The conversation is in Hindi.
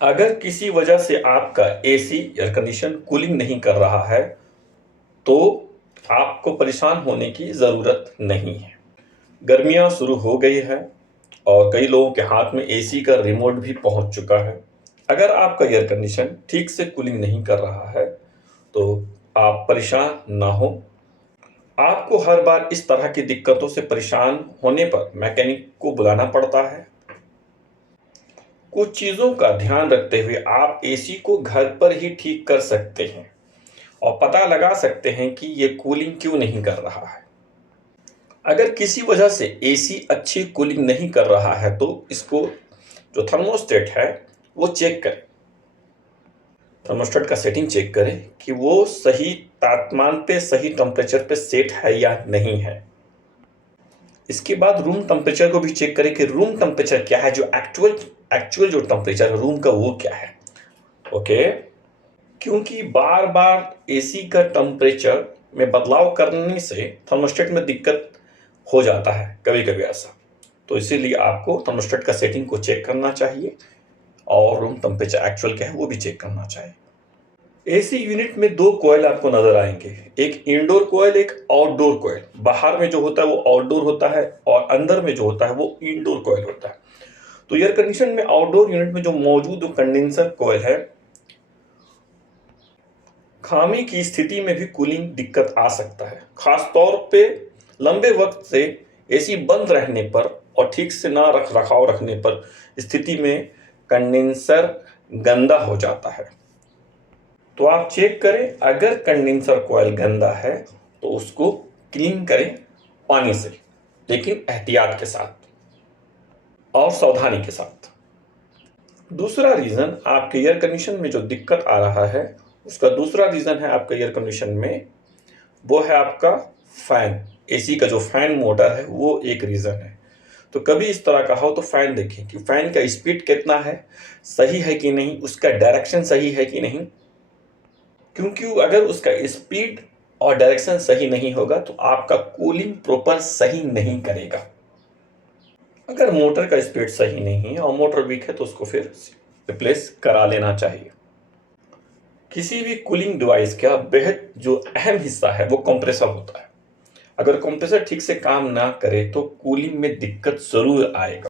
अगर किसी वजह से आपका एसी एयर कंडीशन कूलिंग नहीं कर रहा है तो आपको परेशान होने की ज़रूरत नहीं है। गर्मियां शुरू हो गई है और कई लोगों के हाथ में एसी का रिमोट भी पहुंच चुका है। अगर आपका एयर कंडीशन ठीक से कूलिंग नहीं कर रहा है तो आप परेशान ना हो। आपको हर बार इस तरह की दिक्कतों से परेशान होने पर मैकेनिक को बुलाना पड़ता है। कुछ चीज़ों का ध्यान रखते हुए आप एसी को घर पर ही ठीक कर सकते हैं और पता लगा सकते हैं कि ये कूलिंग क्यों नहीं कर रहा है। अगर किसी वजह से एसी अच्छी कूलिंग नहीं कर रहा है तो इसको जो थर्मोस्टेट है वो चेक करें। थर्मोस्टेट का सेटिंग चेक करें कि वो सही तापमान पे सही टेम्परेचर पे सेट है या नहीं है। इसके बाद रूम टेम्परेचर को भी चेक करें कि रूम टेम्परेचर क्या है, जो एक्चुअल जो टेम्परेचर है रूम का वो क्या है। ओके, क्योंकि बार बार एसी का टेम्परेचर में बदलाव करने से थर्मोस्टेट में दिक्कत हो जाता है कभी कभी ऐसा। तो इसीलिए आपको थर्मोस्टेट का सेटिंग को चेक करना चाहिए और रूम टेम्परेचर एक्चुअल क्या है वो भी चेक करना चाहिए। एसी यूनिट में दो कॉइल आपको नजर आएंगे, एक इंडोर कॉइल एक आउटडोर कॉइल। बाहर में जो होता है वो आउटडोर होता है और अंदर में जो होता है वो इंडोर कॉइल होता है। तो एयर कंडीशन में आउटडोर यूनिट में जो मौजूद कंडेंसर कॉइल है, खामी की स्थिति में भी कूलिंग दिक्कत आ सकता है, खासतौर पे लंबे वक्त से एसी बंद रहने पर और ठीक से ना रख रखाव रखने पर स्थिति में कंडेंसर गंदा हो जाता है। तो आप चेक करें, अगर कंडेंसर कॉइल गंदा है तो उसको क्लीन करें पानी से, लेकिन एहतियात के साथ और सावधानी के साथ। दूसरा रीज़न आपके एयर कंडीशन में जो दिक्कत आ रहा है उसका दूसरा रीज़न है आपके एयर कंडीशन में, वो है आपका फैन। एसी का जो फैन मोटर है वो एक रीज़न है। तो कभी इस तरह का हो तो फैन देखें कि फैन का स्पीड कितना है, सही है कि नहीं, उसका डायरेक्शन सही है कि नहीं। क्योंकि अगर उसका स्पीड और डायरेक्शन सही नहीं होगा तो आपका कूलिंग प्रॉपर सही नहीं करेगा। अगर मोटर का स्पीड सही नहीं है और मोटर वीक है तो उसको फिर रिप्लेस करा लेना चाहिए। किसी भी कूलिंग डिवाइस का बेहद जो अहम हिस्सा है वो कंप्रेसर होता है। अगर कंप्रेसर ठीक से काम ना करे तो कूलिंग में दिक्कत जरूर आएगा।